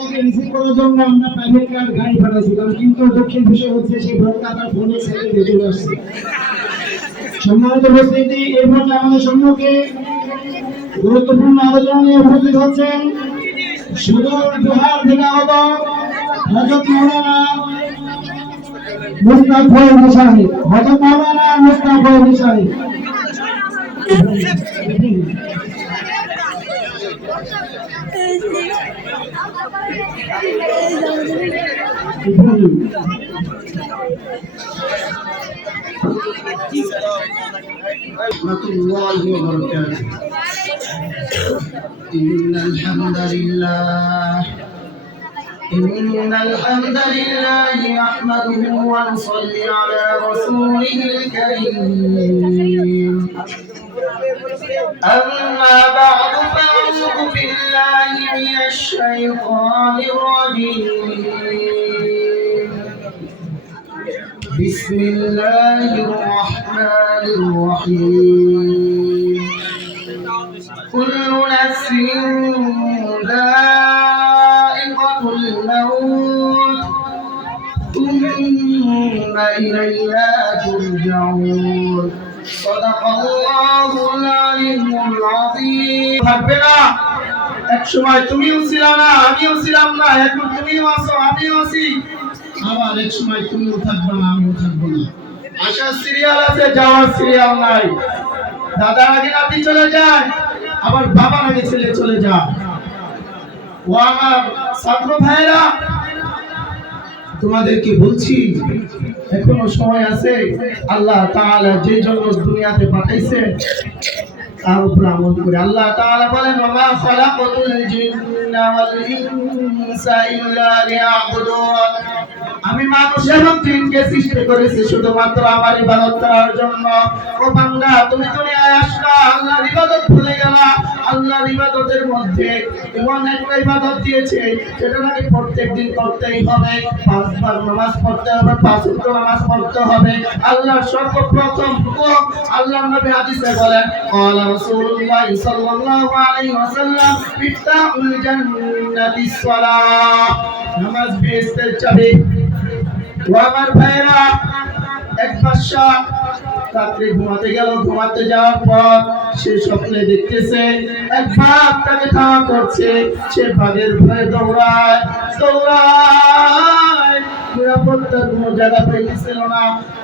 তাকে রিসিভ করার জন্য আমরা প্রাইভেট কার গাড়ি পাঠাচ্ছিলাম, কিন্তু দুঃখের বিষয় হচ্ছে সেই ভক্তা তার ফোনে সেকেন্ড চলে আসছে। সম্মানিত উপস্থিতি, এই পর্যায়ে আমাদের সম্মুখে গুরুত্বপূর্ণ আলোচনা নিয়ে উপস্থিত হচ্ছেন সুদূর বিহার থেকে আগত হযরত মাওলানা মুস্তাক ফয়জী সাহেব। হযরত মাওলানা মুস্তাক ফয়জী সাহেব। إن الحمد لله نحمده ونصلي على رسوله الكريم. أما بعد فأعوذ بالله من الشيطان الرجيم. بسم الله الرحمن الرحيم. كل نفس ذائقة الموت ثم إلينا ترجعون. صدق الله العلي العظيم. থাকবেনা এক সময় তুমিও ছিলা না, আমিও ছিলাম না, এখন তুমিও আছো আমিও আছি, আবার এক সময় তুমিও থাকবে না আমিও থাকবো না। আসার সিরিয়াল আছে, যাওয়ার সিরিয়াল নাই। দাদা আগে নাতি চলে যায়, আবার বাবার আগে ছেলে চলে যায়। ও আমার ছাত্র ভাইরা, তোমাদেরকে বলছি এখনো সময় আছে। আল্লাহ তাআলা যে জন্য দুনিয়াতে পাঠাইছেন তার উপর আমল করে। আল্লাহ তাআলা বলেন, ওয়া খালাকাতুল জিন্না ওয়াল ইনসা ইল্লা লিয়াবুদুন। আমি মানুষ এবং জিনকে সৃষ্টি করেছি শুধুমাত্র আমার ইবাদত করার জন্য। ও বান্দা, তুমি দুনিয়ায় আসলা, আল্লাহর ইবাদত ভুলে গেলা। আল্লাহর ইবাদতের মধ্যে এমন একটা ইবাদত দিয়েছে যেটা নাকি প্রত্যেকদিন করতেই হবে। 5 বার নামাজ পড়তে হবে, 5 ওয়াক্ত নামাজ পড়তে হবে। আল্লাহর সর্বপ্রথম হুকুম, আল্লাহর নবী হাদিসে বলেন, ক্বালা রাসূলুল্লাহ সাল্লাল্লাহু আলাইহি ওয়াসাল্লাম, ইফতাহুল জান্নাতিস সালাহ। নামাজ বেহেশতের চাবি। ও আমার ভাইরা, এক বাদশা রাত্রে ঘুমাতে গেল। ঘুমাতে যাওয়ার পর সে স্বপ্নে দেখতেছে এক বাঘ তাকে ধাওয়া করছে। সে বাঘের ভয়ে দৌড়ায়। নিরাপত্তার কোনো জায়গা পাইতেছিল না।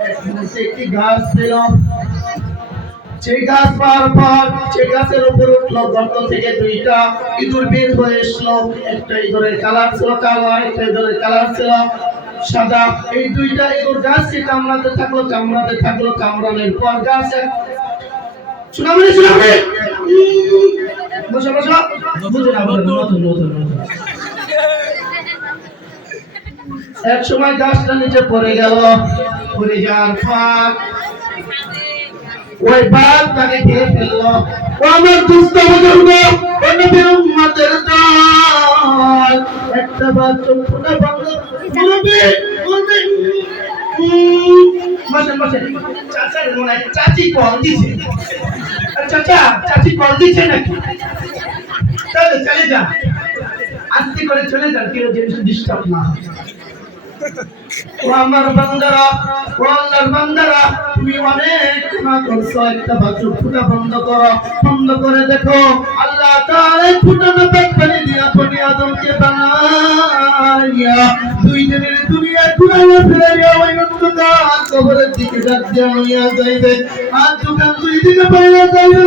এক মুহূর্তে একটি গাছ পেল। সেই গাছ পাওয়ার পর সে গাছের উপর উঠলো। গর্ত থেকে 2টা ইঁদুর বের হয়ে এসলো। একটা ইঁদুরের কালার ছিল কালো, একটা ইঁদুরের কালার ছিল সাদা। এই 2টা ইঁদুর গাছকে কামড়াতে থাকলো। কামড়ানোর পর গাছ শোনাবে বসো বুঝে না নতুন। এক সময় গাছটা নিচে পড়ে গেল। পড়ে যাওয়ার পর ওই বাঘ তাকে খেয়ে ফেললো। ও আমার দুস্থ বুজুর্গ, নবীর উম্মতের দল, একটা বার চোখটা বন্ধ করবে। বসেন। চাচার মনে হয় চাচি কল দিছে। চাচি কল দিছে নাকি? চলে যা, আস্তে করে চলে যান, কেউ যেন ডিস্টার্ব না হয়। ও আমার বান্দারা, ও আল্লাহর বান্দারা, তুমি অনেক গুনাহ করছো। একটা বাচ্চা ফুটা বন্ধ করো। বন্ধ করে দেখো, আল্লাহ তাআলা ফুটানো পানি দিয়ে বনি আদমকে বানাইয়া 2 দিনের দুনিয়া ঘুরাইয়া ফেরাইয়া ওই অন্ধকার কবরের দিকে ডাক দেওয়া হইয়া যাইবে। আর দোকান 2 দিনে পাইয়া যাইবে।